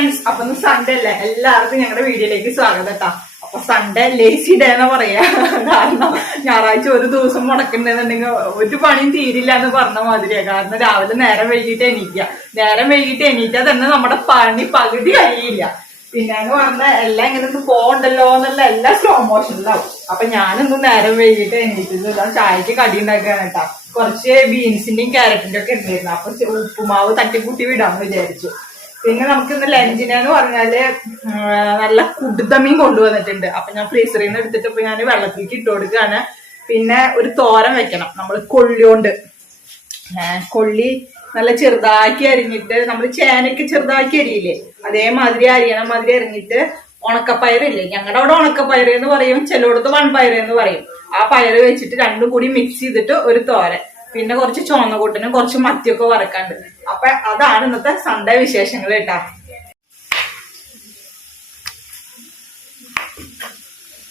Friends, അപ്പൊ Sunday അല്ലേ, എല്ലാവർക്കും ഞങ്ങളുടെ വീഡിയോയിലേക്ക് സ്വാഗതം കേട്ടോ. അപ്പൊ സൺഡേ ലേസി ഡേ എന്ന് പറയാ. കാരണം ഞായറാഴ്ച ഒരു ദിവസം മുടക്കണ്ടെന്നുണ്ടെങ്കിൽ ഒരു പണിയും തീരില്ല എന്ന് പറഞ്ഞ മാതിരിയാ. കാരണം രാവിലെ നേരം വൈകിട്ട് എണീറ്റാ തന്നെ നമ്മുടെ പണി പകുതി കഴിയില്ല. പിന്നെന്ന് പറഞ്ഞ എല്ലാം ഇങ്ങനെ ഒന്ന് പോകണ്ടല്ലോ എന്നുള്ള എല്ലാം സ്ലോ മോഷനിലാവും. അപ്പൊ ഞാനൊന്നും നേരം വൈകിട്ട് എണീറ്റില്ല, ചായക്ക് കടി ഉണ്ടാക്കുകയാണ് കേട്ടോ. കുറച്ച് ബീൻസിന്റെയും ക്യാരറ്റിന്റെ ഒക്കെ ഉണ്ടായിരുന്നു. അപ്പൊ ഉപ്പുമാവ് തട്ടിക്കൂട്ടി വിടാന്ന് വിചാരിച്ചു. പിന്നെ നമുക്ക് ഇന്ന് ലഞ്ചിനെന്ന് പറഞ്ഞാല് നല്ല കുടുതമീൻ കൊണ്ടുവന്നിട്ടുണ്ട്. അപ്പൊ ഞാൻ ഫ്രീസറിൽ നിന്ന് എടുത്തിട്ട് ഇപ്പൊ ഞാൻ വെള്ളത്തിലേക്ക് ഇട്ട് കൊടുക്കുകയാണ്. പിന്നെ ഒരു തോരൻ വെക്കണം നമ്മൾ കൊള്ളിയോണ്ട്. കൊള്ളി നല്ല ചെറുതാക്കി അരിഞ്ഞിട്ട്, നമ്മൾ ചേനയ്ക്ക് ചെറുതാക്കി അരിയില്ലേ, അതേമാതിരി മാതിരി അരിഞ്ഞിട്ട് ഉണക്കപ്പയറില്ലേ, ഞങ്ങളുടെ അവിടെ ഉണക്കപ്പയറ് എന്ന് പറയും, ചിലയിടത്ത് വൺപയറ് എന്ന് പറയും. ആ പയറ് വെച്ചിട്ട് രണ്ടും കൂടി മിക്സ് ചെയ്തിട്ട് ഒരു തോരൻ, പിന്നെ കുറച്ച് ചുവന്ന കൂട്ടിനും കുറച്ച് മത്തിയൊക്കെ വറക്കാണ്ട്. അപ്പൊ അതാണ് ഇന്നത്തെ സൺഡേ വിശേഷങ്ങൾ കേട്ടാ.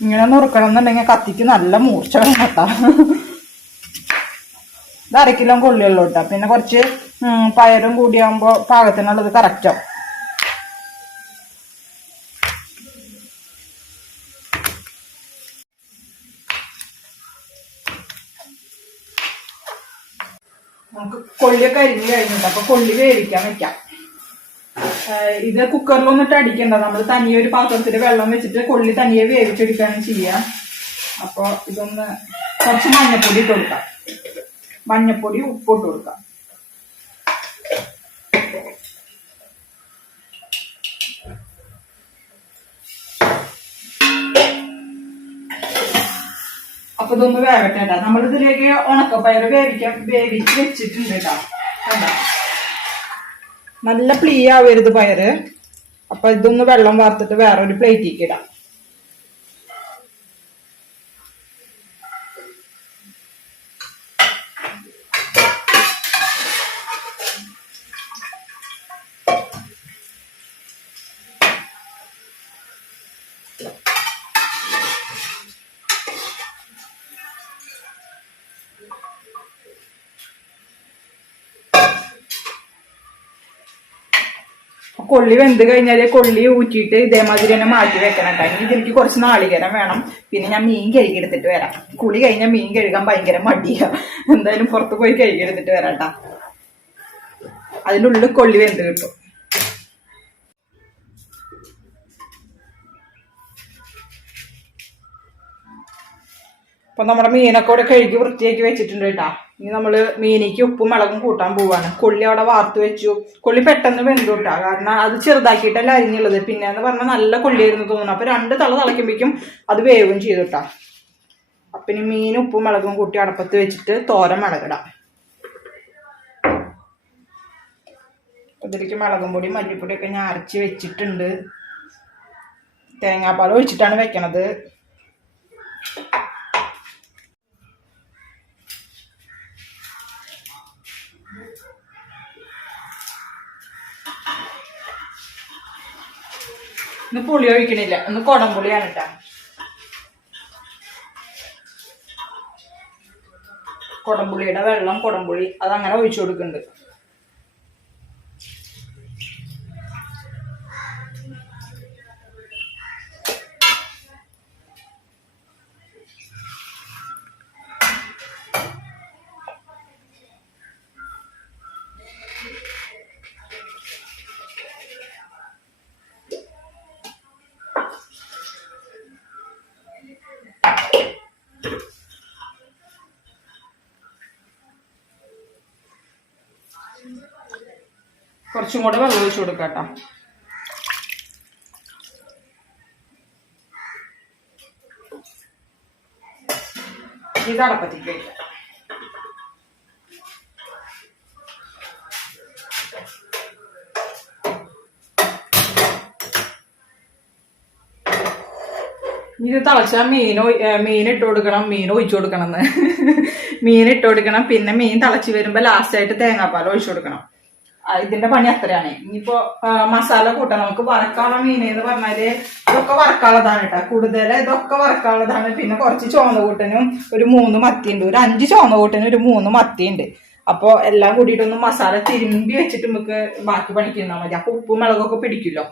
ഇങ്ങനെ നുറുക്കണം എന്നുണ്ടെങ്കിൽ കത്തിക്ക് നല്ല മൂർച്ച വേണം കേട്ടാ. ഇത് 1/2 കിലോ കൊള്ളിയുള്ളൂ കേട്ടോ. പിന്നെ കുറച്ച് പയറും കൂടിയാകുമ്പോ പാകത്തിനുള്ളത് കറക്റ്റാവും. നമുക്ക് കൊള്ളിയൊക്കെ അരിഞ്ഞ് കഴിഞ്ഞിട്ട് അപ്പൊ കൊള്ളി വേവിക്കാൻ വെക്കാം. ഇത് കുക്കറിലൊന്നിട്ട് അടിക്കണ്ട, നമ്മൾ തനിയെ ഒരു പാത്രത്തിൽ വെള്ളം വെച്ചിട്ട് കൊള്ളി തനിയെ വേവിച്ചെടുക്കുകയാണ് ചെയ്യുക. അപ്പൊ ഇതൊന്ന് കുറച്ച് മഞ്ഞപ്പൊടി ഇട്ട് കൊടുക്കാം. മഞ്ഞപ്പൊടി ഉപ്പിട്ട് കൊടുക്കാം. അപ്പൊ ഇതൊന്ന് വേവട്ടെ കേട്ടാ. നമ്മളിതിലേക്ക് ഉണക്കപ്പയറ് വേവിച്ച് വെച്ചിട്ടുണ്ട് കേട്ടാ. കണ്ട നല്ല പ്ലീ ആവരുത് പയറ്. അപ്പൊ ഇതൊന്ന് വെള്ളം വാർത്തിട്ട് വേറൊരു പ്ലേറ്റിലേക്ക് ഇടാം. കൊള്ളി വെന്ത് കഴിഞ്ഞാല് കൊള്ളി ഊറ്റിയിട്ട് ഇതേമാതിരി തന്നെ മാറ്റി വെക്കണം കേട്ടോ. ഇനി ഇതിലേക്ക് കുറച്ച് നാളികേരം വേണം. പിന്നെ ഞാൻ മീൻ കഴുകിയെടുത്തിട്ട് വരാം. കുളി കഴിഞ്ഞാൽ മീൻ കഴുകാൻ ഭയങ്കര മടിയാ. എന്തായാലും പുറത്ത് പോയി കഴുകിയെടുത്തിട്ട് വരാം കേട്ടാ. അതിൻ്റെ ഉള്ളിൽ കൊള്ളി വെന്ത് കിട്ടും. അപ്പൊ നമ്മുടെ മീനൊക്കെ ഇവിടെ കഴുകി വൃത്തിയാക്കി വെച്ചിട്ടുണ്ട് കേട്ടാ. ഇനി നമ്മള് മീനിക്ക് ഉപ്പും മുളകും കൂട്ടാൻ പോവാണ്. കൊള്ളി അവിടെ വാർത്ത് വെച്ചു. കൊള്ളി പെട്ടെന്ന് വെന്തു കിട്ടാ, കാരണം അത് ചെറുതാക്കിയിട്ടല്ല അരിഞ്ഞുള്ളത്. പിന്നെ എന്ന് പറഞ്ഞാൽ നല്ല കൊള്ളിയായിരുന്നു തോന്നുന്നു. അപ്പൊ 2 തള തിളയ്ക്കുമ്പോഴേക്കും അത് വേവും ചെയ്തു കിട്ടാ. അപ്പൊ ഇനി മീൻ ഉപ്പും മുളകും കൂട്ടി അടപ്പത്ത് വെച്ചിട്ട് തോരൻ മുളകിടാം. ഇതിലേക്ക് മുളകും പൊടി മല്ലിപ്പൊടിയൊക്കെ ഞാൻ അരച്ച് വെച്ചിട്ടുണ്ട്. തേങ്ങാപ്പാൽ ഒഴിച്ചിട്ടാണ് വെക്കണത്. ഇന്ന് പുളി ഒഴിക്കണില്ല, ഇന്ന് കുടംപുളിയാണ് കേട്ടാ. കുടംപുളിയുടെ വെള്ളം, കുടംപുളി അതങ്ങനെ ഒഴിച്ചു കൊടുക്കുന്നുണ്ട്. കുറച്ചും കൂടെ വെള്ളം ഒഴിച്ചു കൊടുക്കാം കേട്ടോ. ഇത് അടപ്പത്തേക്ക് കഴിക്കാം. ഇത് തിളച്ചാൽ മീൻ ഇട്ട് കൊടുക്കണം. മീൻ ഒഴിച്ചു കൊടുക്കണം എന്ന് മീൻ ഇട്ട് കൊടുക്കണം. പിന്നെ മീൻ തിളച്ച് വരുമ്പോ ലാസ്റ്റ് ആയിട്ട് തേങ്ങാപ്പാൽ ഒഴിച്ചു കൊടുക്കണം. ഇതിന്റെ പണി അത്രയാണ്. ഇനിയിപ്പോ മസാല കൂട്ടാൻ നമുക്ക് വറക്കാനുള്ള മീൻ എന്ന് പറഞ്ഞാല് ഇതൊക്കെ വറക്കാനുള്ളതാണ് കേട്ടോ. കൂടുതൽ ഇതൊക്കെ വറക്കാനുള്ളതാണ്. പിന്നെ കുറച്ച് ചുവന്ന കൂട്ടനും ഒരു 3 മത്തി ഉണ്ട്. ഒരു 5 ചുവന്ന കൂട്ടനും ഒരു 3 മത്തി ഉണ്ട്. അപ്പോൾ എല്ലാം കൂടിയിട്ടൊന്ന് മസാല തിരുമ്പി വെച്ചിട്ട് നമുക്ക് ബാക്കി പണിക്കുന്നാൽ മതി. അപ്പൊ ഉപ്പും മുളകൊക്കെ പിടിക്കുമല്ലോ.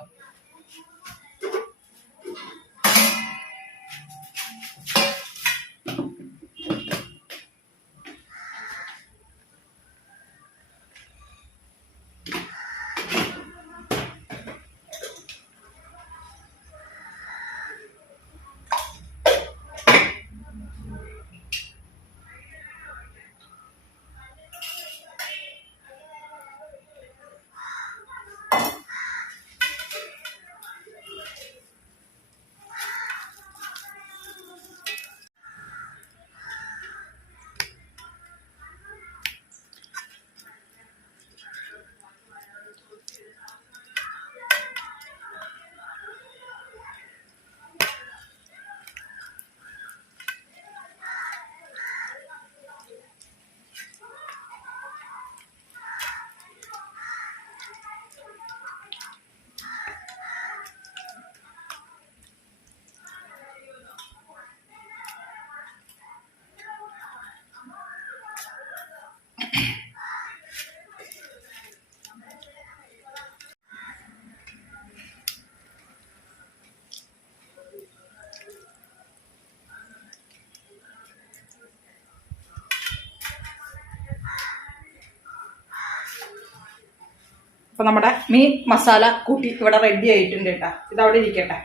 അപ്പൊ നമ്മുടെ മീൻ മസാല കൂട്ടി ഇവിടെ റെഡി ആയിട്ടുണ്ട് കേട്ടാ. ഇതവിടെ ഇരിക്കട്ടെ.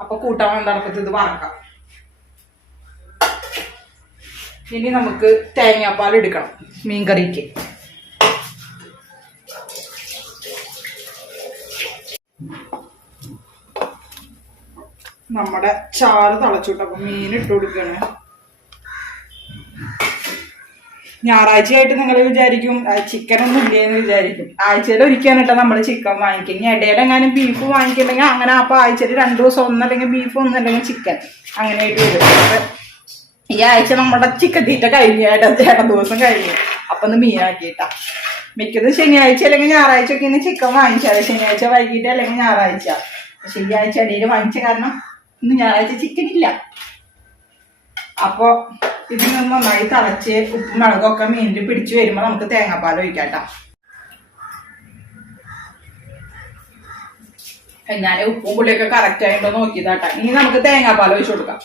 അപ്പൊ കൂട്ടാൻ വേണ്ടപ്പത്ത് ഇത് വറക്കാം. ഇനി നമുക്ക് തേങ്ങാപ്പാൽ എടുക്കണം മീൻകറിക്ക്. നമ്മുടെ ചാറ് തിളച്ചുട്ടപ്പൊ മീൻ ഇട്ട് കൊടുക്കണേ. ഞായറാഴ്ചയായിട്ട് നിങ്ങൾ വിചാരിക്കും ചിക്കൻ ഒന്നും ഇല്ലേന്ന് വിചാരിക്കും. ആഴ്ചയിൽ ഒരിക്കാനിട്ട് നമ്മൾ ചിക്കൻ വാങ്ങിക്കും. ഇനി ഇടയിലെങ്ങാനും ബീഫ് വാങ്ങിക്കുന്നുണ്ടെങ്കിൽ അങ്ങനെ അപ്പൊ ആഴ്ചയിൽ 2 ദിവസം ഒന്നല്ലെങ്കിൽ ബീഫ് ഒന്നല്ലെങ്കിൽ ചിക്കൻ അങ്ങനെയായിട്ട് വരും. ഈ ആഴ്ച നമ്മുടെ ചിക്കൻ തീറ്റ കഴിഞ്ഞു ചേട്ടൻ ദിവസം കഴിഞ്ഞു. അപ്പൊ ഒന്ന് മീനാക്കിയിട്ടാ. മിക്കതും ശനിയാഴ്ച അല്ലെങ്കിൽ ഞായറാഴ്ച ഒക്കെ ഇന്ന് ചിക്കൻ വാങ്ങിച്ചാൽ ശനിയാഴ്ച വൈകിട്ട് അല്ലെങ്കിൽ ഞായറാഴ്ച. പക്ഷെ ഈ ആഴ്ച ഇടയിൽ വാങ്ങിച്ച കാരണം ഇന്ന് ഞായറാഴ്ച ചിക്കൻ ഇല്ല. അപ്പൊ ഇതിന് നന്നായി തിളച്ച് ഉപ്പും മുളകൊക്കെ മീനിൽ പിടിച്ചു വരുമ്പോ നമുക്ക് തേങ്ങാപ്പാൽ ഒഴിക്കാട്ടാ. ഞാൻ ഉപ്പും പുളിയൊക്കെ കറക്റ്റ് ആയിട്ടോ നോക്കിയതാട്ടാ. ഇനി നമുക്ക് തേങ്ങാപ്പാൽ ഒഴിച്ചു കൊടുക്കാം.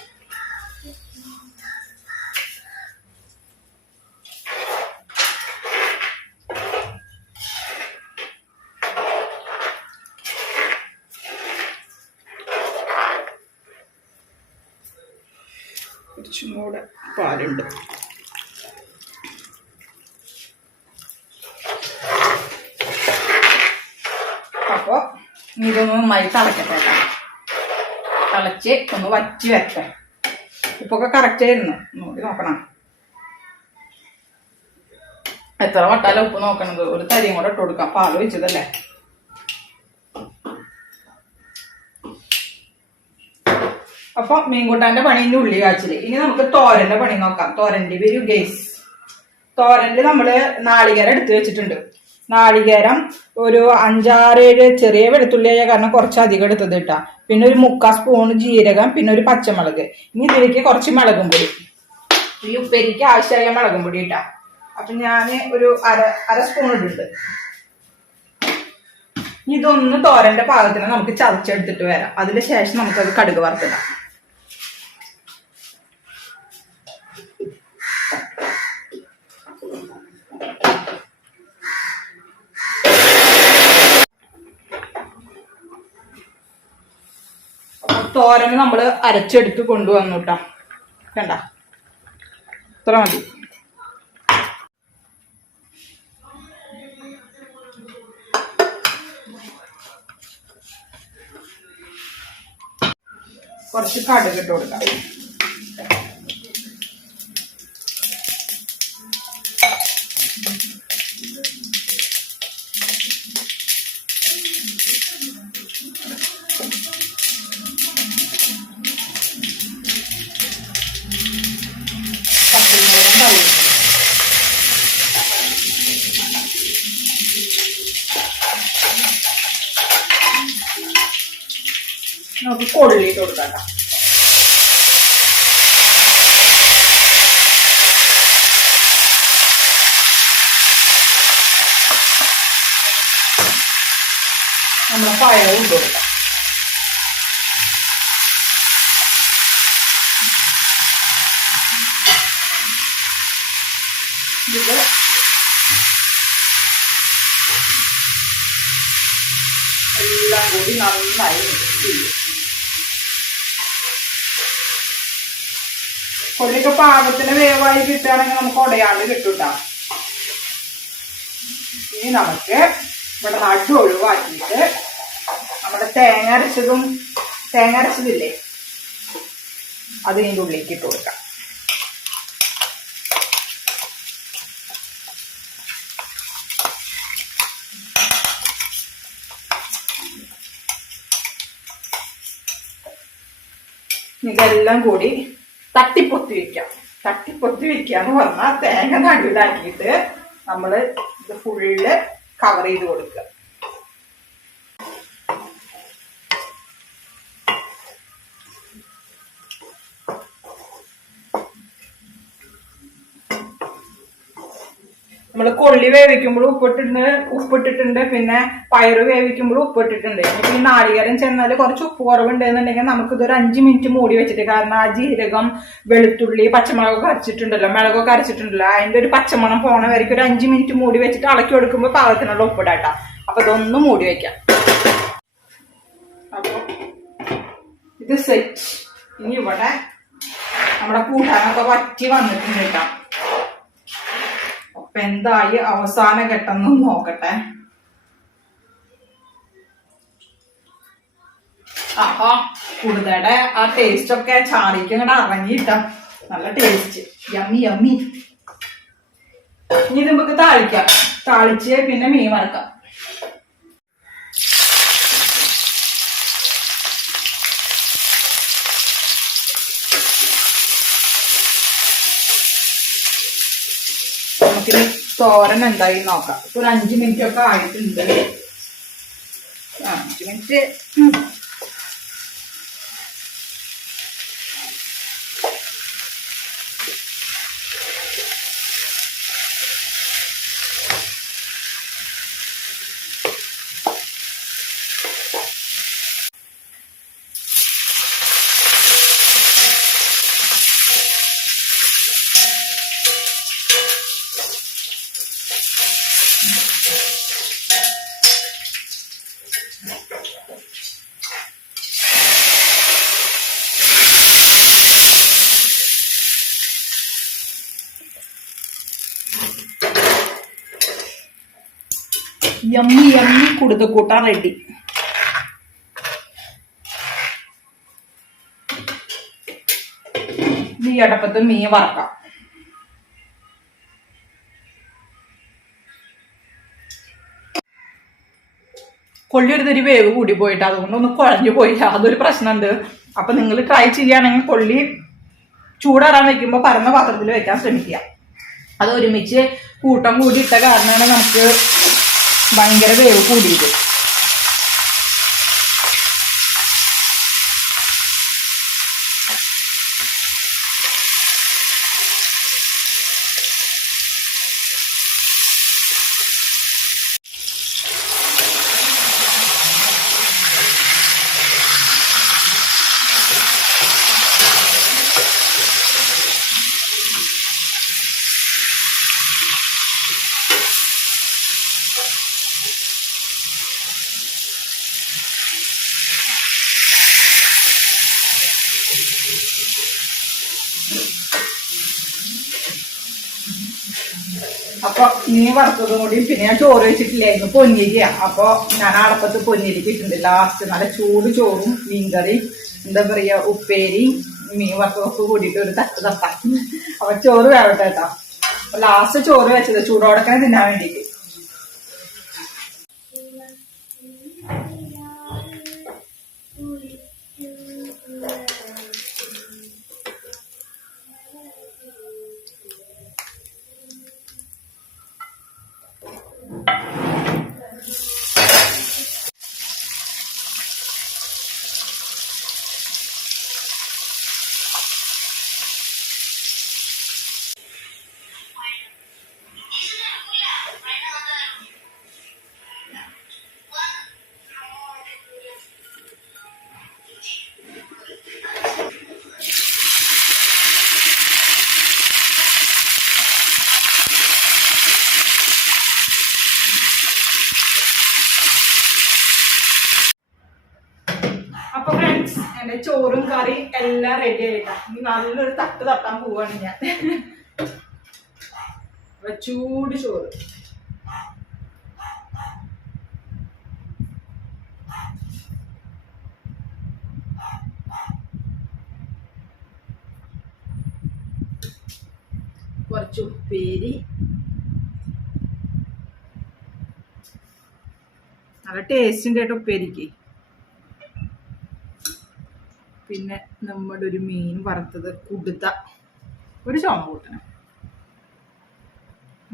കുറച്ചും കൂടെ പാലുണ്ട്. അപ്പൊ ഇതൊന്ന് നന്നായി തിളക്കട്ടെ. തിളച്ച് ഒന്ന് വറ്റി വരട്ടെ. ഉപ്പൊക്കെ കറക്റ്റ് ആയിരുന്നു. നോക്കി നോക്കണം. എത്ര വട്ടാല ഉപ്പ് നോക്കണത്. ഒരു തരിയും കൂടെ ഇട്ട് കൊടുക്കാം. പാല് ഒഴിച്ചതല്ലേ. അപ്പൊ മീൻകൂട്ടാന്റെ പണിന്റെ ഉള്ളി കാച്ചില്. ഇനി നമുക്ക് തോരന്റെ പണി നോക്കാം. തോരന്റെ പേര് ഗേസ്. തോരനില് നമ്മള് നാളികേരം എടുത്തു വെച്ചിട്ടുണ്ട്. നാളികേരം ഒരു 5-6 ചെറിയ വെളുത്തുള്ളിയായ കാരണം കുറച്ചധികം എടുത്തത് ഇട്ടാ. പിന്നെ ഒരു 3/4 സ്പൂൺ ജീരകം, പിന്നെ ഒരു പച്ചമുളക്. ഇനി ഇതിലേക്ക് കുറച്ച് മുളകും പൊടി. ഈ ഉപ്പേരിക്ക് ആവശ്യമായ മുളകും പൊടി ഇട്ടാ. അപ്പൊ ഞാന് ഒരു അര സ്പൂൺ ഇടുന്നുണ്ട്. ഇതൊന്ന് തോരന്റെ പാകത്തിന് നമുക്ക് ചതച്ചെടുത്തിട്ട് വരാം. അതിന് ശേഷം നമുക്കത് കടുക് വറുത്തിടാം. തോരന് നമ്മള് അരച്ചെടുത്ത് കൊണ്ടുവന്നുട്ടാ. കണ്ട ഇത്ര മതി. കുറച്ച് കടുക് ഇട്ട് കൊടുക്കാം. നമുക്ക് കൊള്ളിട്ട് കൊടുക്കാം. നമ്മുടെ പയറും ഇട്ട് കൊടുക്കാം. ഇത് എല്ലാം കൂടി നന്നായി മിക്സ് ചെയ്യും. കൊള്ളിക്ക് പാകത്തിന് വേവായി കിട്ടുകയാണെങ്കിൽ നമുക്ക് ഉടയാണ്ട് കിട്ടൂട്ടാ. ഇനി നമുക്ക് ഇവിടെ നടു ഒഴിവാക്കിയിട്ട് നമ്മുടെ തേങ്ങ അരച്ചതില്ലേ അത് ഇതിൻ്റെ ഉള്ളിലേക്ക് ഇട്ട് കൊടുക്കാം. ഇതെല്ലാം കൂടി തട്ടിപ്പൊത്തി വെക്കാം. തട്ടിപ്പൊത്തി വെക്കാന്ന് പറഞ്ഞാൽ തേങ്ങ നടുവിലാക്കിയിട്ട് നമ്മൾ ഇത് ഫുള്ള് കവർ ചെയ്ത് കൊടുക്കുക. നമ്മൾ കൊള്ളി വേവിക്കുമ്പോഴും ഉപ്പിട്ടിട്ടുണ്ട്, പിന്നെ പയറ് വേവിക്കുമ്പോഴും ഉപ്പിട്ടിട്ടുണ്ട്. ഇപ്പൊ ഈ നാളികേരം ചെന്നാൽ കുറച്ച് ഉപ്പ് കുറവുണ്ടെന്നുണ്ടെങ്കിൽ നമുക്കിതൊരു 5 മിനിറ്റ് മൂടി വെച്ചിട്ട്, കാരണം ആ ജീരകം, വെളുത്തുള്ളി, പച്ചമുളകൊക്കെ അരച്ചിട്ടുണ്ടല്ലോ അതിന്റെ ഒരു പച്ചമണം പോണ വരയ്ക്ക് ഒരു 5 മിനിറ്റ് മൂടി വെച്ചിട്ട് ഇളക്കി കൊടുക്കുമ്പോൾ പാകത്തിനുള്ള ഉപ്പിടാട്ടോ. അപ്പൊ ഇതൊന്നും മൂടി വെക്കാം. അപ്പൊ ഇത് സെറ്റ്. ഇനി ഇവിടെ നമ്മുടെ കൂട്ടാനൊക്കെ വറ്റി വന്നിട്ടുണ്ട് കേട്ടോ. അപ്പൊ എന്തായി അവസാന ഘട്ടം നോക്കട്ടെ. അപ്പൊ കുടുതയുടെ ആ ടേസ്റ്റ് ഒക്കെ ചാറിക്ക് ഇങ്ങോട്ട് ഇറങ്ങിയിട്ട നല്ല ടേസ്റ്റ്, യമ്മി യമ്മി. ഇനി ഇത് നമുക്ക് താളിച്ച് പിന്നെ മീൻ വറക്കാം. നമുക്കിനി തോരൻ എന്തായി നോക്കാം. ഇപ്പൊ ഒരു 5 മിനിറ്റ് ഒക്കെ ആയിട്ടുണ്ട്. 5 മിനിറ്റ് യമ്മി യമ്മി കുടുതക്കൂട്ടാൻ റെഡി. ഈ അടപ്പത്ത് മീൻ വറക്കാം. കൊള്ളി ഒരു തരി വേവ് കൂടി പോയിട്ട് അതുകൊണ്ടൊന്ന് കുഴഞ്ഞു പോയില്ല, അതൊരു പ്രശ്നമുണ്ട്. അപ്പൊ നിങ്ങൾ ട്രൈ ചെയ്യുകയാണെങ്കിൽ കൊള്ളി ചൂടാറാൻ വെക്കുമ്പോൾ പരന്ന പാത്രത്തിൽ വെക്കാൻ ശ്രമിക്കുക. അത് ഒരുമിച്ച് കൂട്ടം കൂടി ഇട്ട കാരണമാണ് നമുക്ക് ഭയങ്കര വേവ് കൂടിയത്. അപ്പൊ മീൻ വറുത്തതും കൂടി പിന്നെ ഞാൻ ചോറ് വെച്ചിട്ടില്ലായിരുന്നു, പൊന്നിരിയാ. അപ്പൊ ഞാൻ അടപ്പത്ത് പൊന്നിരിക്ക് ഇട്ടിട്ടുണ്ട്. ലാസ്റ്റ് നല്ല ചൂട് ചോറും മീൻകറി, എന്താ പറയാ, ഉപ്പേരിയും മീൻ വറുത്തതൊക്കെ കൂടിയിട്ട് ഒരു തട്ടാക്കി. അപ്പൊ ചോറ് വേവട്ടെ കേട്ടോ. ലാസ്റ്റ് ചോറ് വെച്ചത് ചൂടോടക്കനെ തിന്നാൻ വേണ്ടിട്ട്. അങ്ങനെ ചോറും കറിയും എല്ലാം റെഡി ആയിട്ടാ. ഇനി നല്ലൊരു തട്ട് തട്ടാൻ പോവാണ് ഞാൻ. ചൂട് ചോറ്. കുറച്ച് ഉപ്പേരി, നല്ല ടേസ്റ്റിൻ്റെ ആയിട്ട് ഉപ്പേരിക്ക്. പിന്നെ നമ്മുടെ ഒരു മീൻ വറുത്തത്, കുടുത്ത ഒരു ചുമകൂട്ടണം.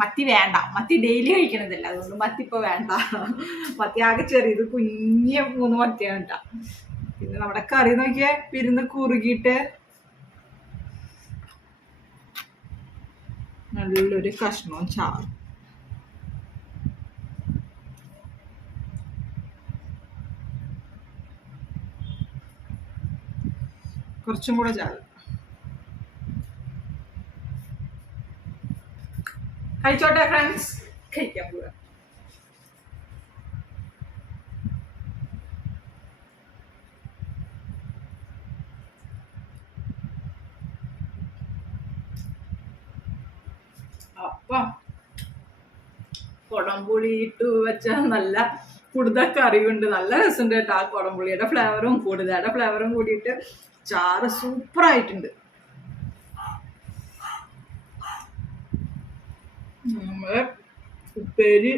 മത്തി വേണ്ട, മത്തി ഡെയിലി കഴിക്കണതല്ല, അതുകൊണ്ട് മത്തി ഇപ്പൊ വേണ്ട. മത്തി ആകെ ചെറിയത് കുഞ്ഞ 3 മത്തിയാണ് കേട്ടോ. പിന്നെ നമ്മുടെ കറി നോക്കിയാ പിരുന്ന് കുറുകിയിട്ട് നല്ലൊരു കഷ്ണവും ചാറും. കുറച്ചും കൂടെ ചാറ്. കഴിച്ചോട്ടെ ഫ്രണ്ട്സ്, കഴിക്കാൻ പോവാ. അപ്പം കുടംപുളി ഇട്ട് വെച്ച നല്ല കുടുത കറിയുണ്ട്. നല്ല രസമുണ്ട് കേട്ടോ. ആ കുടംപുളിയുടെ ഫ്ലേവറും കുടുതയുടെ ഫ്ലേവറും കൂടിയിട്ട് ചാറ് സൂപ്പറായിട്ടുണ്ട്. നമ്മള് ഉപ്പേരി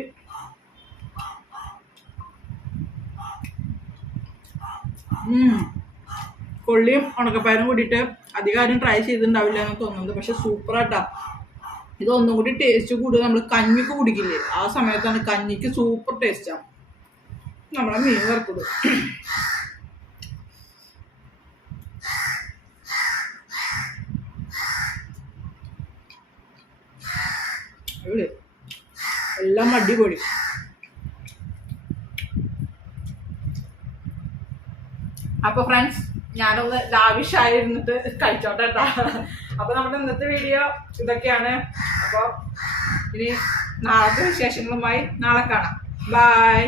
കൊള്ളിയും ഉണക്കപ്പയറും കൂടിയിട്ട് അധികം ട്രൈ ചെയ്തിട്ടുണ്ടാവില്ല എന്ന് തോന്നുന്നത്. പക്ഷെ സൂപ്പറായിട്ടാ. ഇതൊന്നും കൂടി ടേസ്റ്റ് കൂടുതൽ നമ്മൾ കഞ്ഞിക്ക് കുടിക്കില്ലേ, ആ സമയത്താണ് കഞ്ഞിക്ക് സൂപ്പർ ടേസ്റ്റാണ് നമ്മളെ മീൻ വറുത്തത്. എല്ലാം അടിപൊളി. അപ്പൊ ഫ്രണ്ട്സ്, ഞാനൊന്ന് ലാവിഷായിരുന്നിട്ട് കഴിച്ചോട്ടെ കേട്ടോ. അപ്പൊ നമ്മുടെ ഇന്നത്തെ വീഡിയോ ഇതൊക്കെയാണ്. അപ്പൊ ഇനി നാളത്തെ വിശേഷങ്ങളുമായി നാളെ കാണാം. ബൈ.